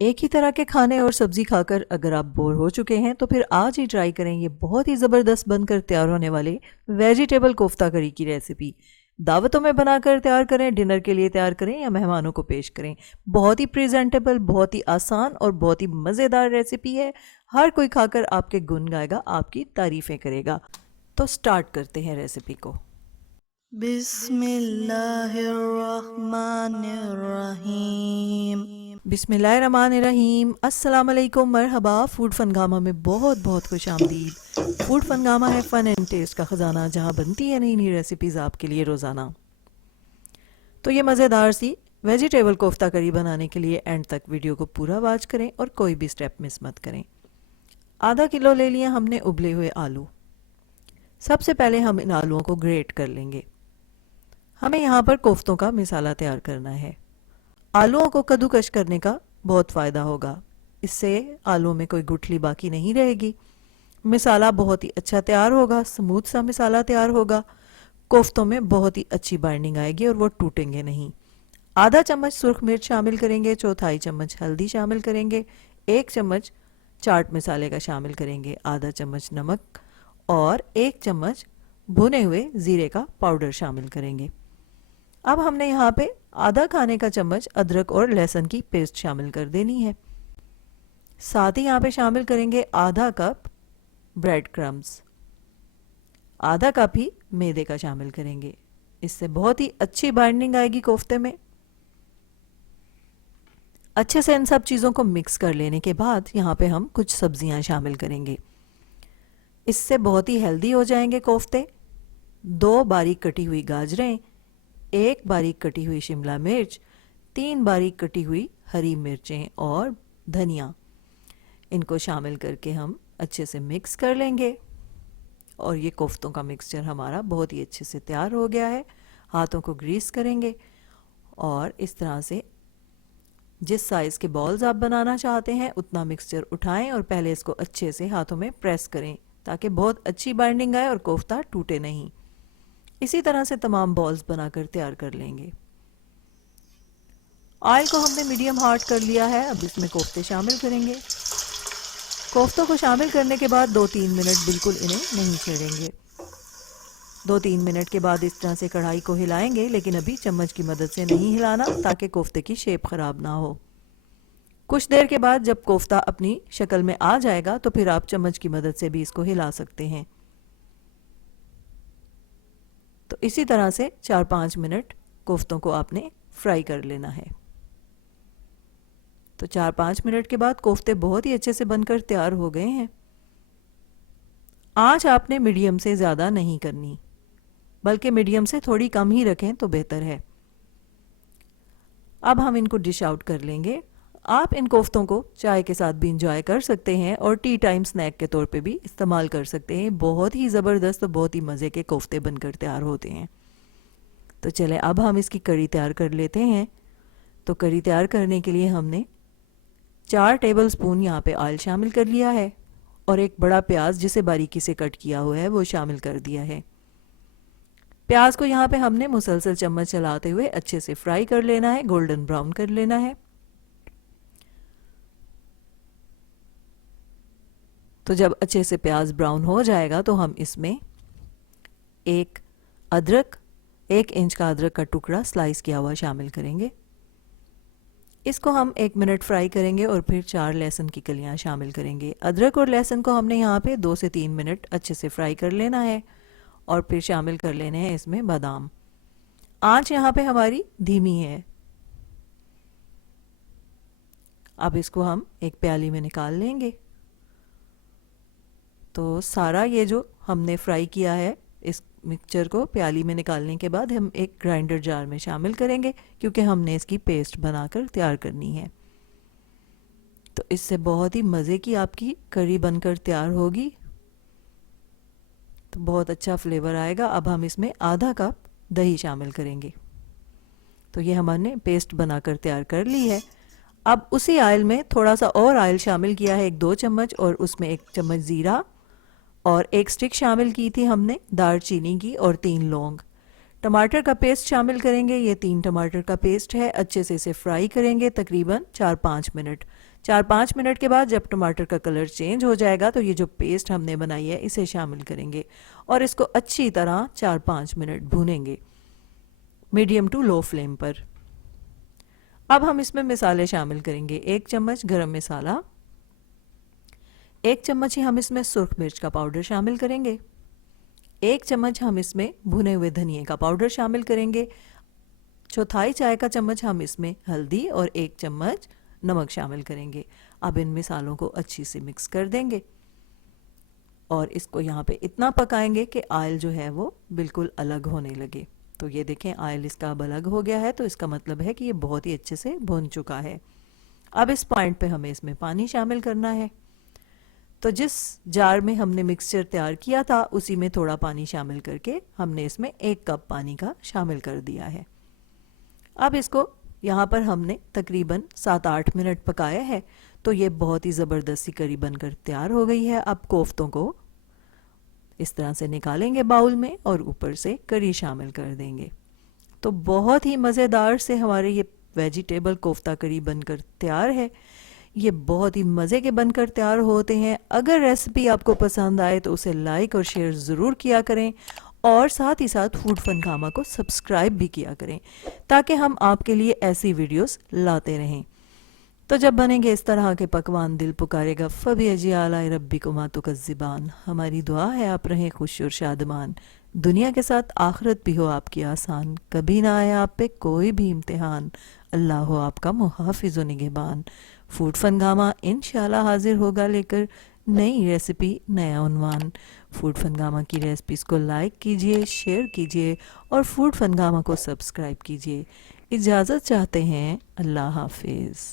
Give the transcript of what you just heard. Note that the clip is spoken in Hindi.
एक ही तरह के खाने और सब्जी खाकर अगर आप बोर हो चुके हैं तो फिर आज ही ट्राई करें ये बहुत ही ज़बरदस्त बनकर तैयार होने वाले वेजिटेबल कोफ्ता करी की रेसिपी। दावतों में बनाकर तैयार करें, डिनर के लिए तैयार करें या मेहमानों को पेश करें। बहुत ही प्रेजेंटेबल, बहुत ही आसान और बहुत ही मज़ेदार रेसिपी है। हर कोई खाकर आपके गुण गाएगा, आपकी तारीफ़ें करेगा। तो स्टार्ट करते हैं रेसिपी को। बिस्मिल्लाहिर्रहमानिर्रहीम। बिस्मिल्लाहिर्रहमानिर्रहीम। अस्सलाम वालेकुम, मरहबा। फूड फनगामा में बहुत बहुत खुश आमदीद। फूड फनगामा है फ़न एंड टेस्ट का ख़जाना, जहाँ बनती है नई नई रेसिपीज़ आपके लिए रोज़ाना। तो ये मज़ेदार सी वेजिटेबल कोफ्ता करी बनाने के लिए एंड तक वीडियो को पूरा वॉच करें और कोई भी स्टेप मिस मत करें। आधा किलो ले लिया हमने उबले हुए आलू। सबसे पहले हम इन आलूओं को ग्रेट कर लेंगे। हमें यहाँ पर कोफ्तों का मिसाला तैयार करना है। आलूओं को कद्दूकश करने का बहुत फ़ायदा होगा, इससे आलूओं में कोई गुठली बाकी नहीं रहेगी। मिसाला बहुत ही अच्छा तैयार होगा, स्मूथ सा मिसाला तैयार होगा। कोफ्तों में बहुत ही अच्छी बाइंडिंग आएगी और वो टूटेंगे नहीं। आधा चम्मच सुर्ख मिर्च शामिल करेंगे, चौथाई चम्मच हल्दी शामिल करेंगे, 1 चम्मच चाट मसाले का शामिल करेंगे, आधा चम्मच नमक और 1 चम्मच भुने हुए ज़ीरे का पाउडर शामिल करेंगे। अब हमने यहाँ पे आधा खाने का चम्मच अदरक और लहसुन की पेस्ट शामिल कर देनी है। साथ ही यहाँ पे शामिल करेंगे आधा कप ब्रेड क्रम्स, आधा कप ही मैदे का शामिल करेंगे। इससे बहुत ही अच्छी बाइंडिंग आएगी कोफ्ते में। अच्छे से इन सब चीज़ों को मिक्स कर लेने के बाद यहाँ पे हम कुछ सब्जियाँ शामिल करेंगे। इससे बहुत ही हेल्दी हो जाएंगे कोफ्ते। 2 बारीक कटी हुई गाजरें, 1 बारीक कटी हुई शिमला मिर्च, 3 बारीक कटी हुई हरी मिर्चें और धनिया, इनको शामिल करके हम अच्छे से मिक्स कर लेंगे। और ये कोफ्तों का मिक्सचर हमारा बहुत ही अच्छे से तैयार हो गया है। हाथों को ग्रीस करेंगे और इस तरह से जिस साइज़ के बॉल्स आप बनाना चाहते हैं उतना मिक्सचर उठाएं और पहले इसको अच्छे से हाथों में प्रेस करें ताकि बहुत अच्छी बाइंडिंग आए और कोफ्ता टूटे नहीं। इसी तरह से तमाम बॉल्स बनाकर तैयार कर लेंगे। ऑयल को हमने मीडियम हार्ट कर लिया है। अब इसमें कोफ्ते शामिल करेंगे। कोफ्तों को शामिल करने के बाद 2-3 मिनट बिल्कुल इन्हें नहीं छेड़ेंगे। 2-3 मिनट के बाद इस तरह से कढ़ाई को हिलाएंगे, लेकिन अभी चम्मच की मदद से नहीं हिलाना ताकि कोफ्ते की शेप ख़राब ना हो। कुछ देर के बाद जब कोफ्ता अपनी शक्ल में आ जाएगा तो फिर आप चम्मच की मदद से भी इसको हिला सकते हैं। तो इसी तरह से 4-5 मिनट कोफ्तों को आपने फ्राई कर लेना है। तो 4-5 मिनट के बाद कोफ्ते बहुत ही अच्छे से बनकर तैयार हो गए हैं। आंच आपने मीडियम से ज़्यादा नहीं करनी, बल्कि मीडियम से थोड़ी कम ही रखें तो बेहतर है। अब हम इनको डिश आउट कर लेंगे। आप इन कोफ्तों को चाय के साथ भी इंजॉय कर सकते हैं और टी टाइम स्नैक के तौर पे भी इस्तेमाल कर सकते हैं। बहुत ही ज़बरदस्त और बहुत ही मज़े के कोफ्ते बनकर तैयार होते हैं। तो चले अब हम इसकी करी तैयार कर लेते हैं। तो करी तैयार करने के लिए हमने 4 टेबल स्पून यहाँ पे ऑयल शामिल कर लिया है और एक बड़ा प्याज जिसे बारीकी से कट किया हुआ है वो शामिल कर दिया है। प्याज को यहाँ पे हमने मुसलसल चम्मच चलाते हुए अच्छे से फ्राई कर लेना है, गोल्डन ब्राउन कर लेना है। तो जब अच्छे से प्याज ब्राउन हो जाएगा तो हम इसमें एक 1 इंच का अदरक का टुकड़ा स्लाइस किया हुआ शामिल करेंगे। इसको हम 1 मिनट फ्राई करेंगे और फिर 4 लहसुन की कलियां शामिल करेंगे। अदरक और लहसुन को हमने यहाँ पे 2 से 3 मिनट अच्छे से फ्राई कर लेना है और फिर शामिल कर लेने हैं इसमें बादाम। आंच यहाँ पे हमारी धीमी है। अब इसको हम एक प्याली में निकाल लेंगे। तो सारा ये जो हमने फ्राई किया है इस मिक्सचर को प्याली में निकालने के बाद हम एक ग्राइंडर जार में शामिल करेंगे, क्योंकि हमने इसकी पेस्ट बनाकर तैयार करनी है। तो इससे बहुत ही मज़े की आपकी करी बनकर तैयार होगी। तो बहुत अच्छा फ्लेवर आएगा। अब हम इसमें आधा कप दही शामिल करेंगे। तो ये हमने पेस्ट बनाकर तैयार कर ली है। अब उसी ऑयल में थोड़ा सा और ऑयल शामिल किया है, 1-2 चम्मच, और उसमें 1 चम्मच ज़ीरा और 1 स्टिक शामिल की थी हमने दालचीनी की और 3 लौंग। टमाटर का पेस्ट शामिल करेंगे। ये 3 टमाटर का पेस्ट है। अच्छे से इसे फ्राई करेंगे तकरीबन 4-5 मिनट। 4-5 मिनट के बाद जब टमाटर का कलर चेंज हो जाएगा तो ये जो पेस्ट हमने बनाई है इसे शामिल करेंगे और इसको अच्छी तरह 4-5 मिनट भूनेंगे मीडियम टू लो फ्लेम पर। अब हम इसमें मसाले शामिल करेंगे। 1 चम्मच गरम मसाला, 1 चम्मच ही हम इसमें सुर्ख मिर्च का पाउडर शामिल करेंगे, 1 चम्मच हम इसमें भुने हुए धनिए का पाउडर शामिल करेंगे, चौथाई चाय का चम्मच हम इसमें हल्दी और 1 चम्मच नमक शामिल करेंगे। अब इन मसालों को अच्छी से मिक्स कर देंगे और इसको यहाँ पे इतना पकाएंगे कि ऑयल जो है वो बिल्कुल अलग होने लगे। तो ये देखें ऑयल इसका अब अलग हो गया है, तो इसका मतलब है कि ये बहुत ही अच्छे से भुन चुका है। अब इस पॉइंट पे हमें इसमें पानी शामिल करना है। तो जिस जार में हमने मिक्सचर तैयार किया था उसी में थोड़ा पानी शामिल करके हमने इसमें 1 कप पानी का शामिल कर दिया है। अब इसको यहाँ पर हमने तकरीबन 7-8 मिनट पकाया है। तो ये बहुत ही ज़बरदस्त सी करी बनकर तैयार हो गई है। अब कोफ्तों को इस तरह से निकालेंगे बाउल में और ऊपर से करी शामिल कर देंगे। तो बहुत ही मज़ेदार से हमारे ये वेजिटेबल कोफ्ता करी बनकर तैयार है। ये बहुत ही मज़े के बनकर तैयार होते हैं। अगर रेसिपी आपको पसंद आए तो उसे लाइक और शेयर ज़रूर किया करें और साथ ही साथ फूड फनगामा को सब्सक्राइब भी किया करें ताकि हम आपके लिए ऐसी वीडियोस लाते रहें। तो जब बनेंगे इस तरह के पकवान दिल पुकारेगा फ़बी अजी आला रब्बी को मातो का ज़िबान। हमारी दुआ है आप रहें खुश और शादमान, दुनिया के साथ आखिरत भी हो आपकी आसान, कभी ना आए आप पे कोई भी इम्तिहान, अल्लाह हो आपका मुहाफिज़ व निगहबान। फूड फनगामा इंशाल्लाह हाजिर होगा लेकर नई रेसिपी, नया उन्वान। फूड फनगामा की रेसिपीज़ को लाइक कीजिए, शेयर कीजिए और फूड फनगामा को सब्सक्राइब कीजिए। इजाज़त चाहते हैं, अल्लाह हाफिज़।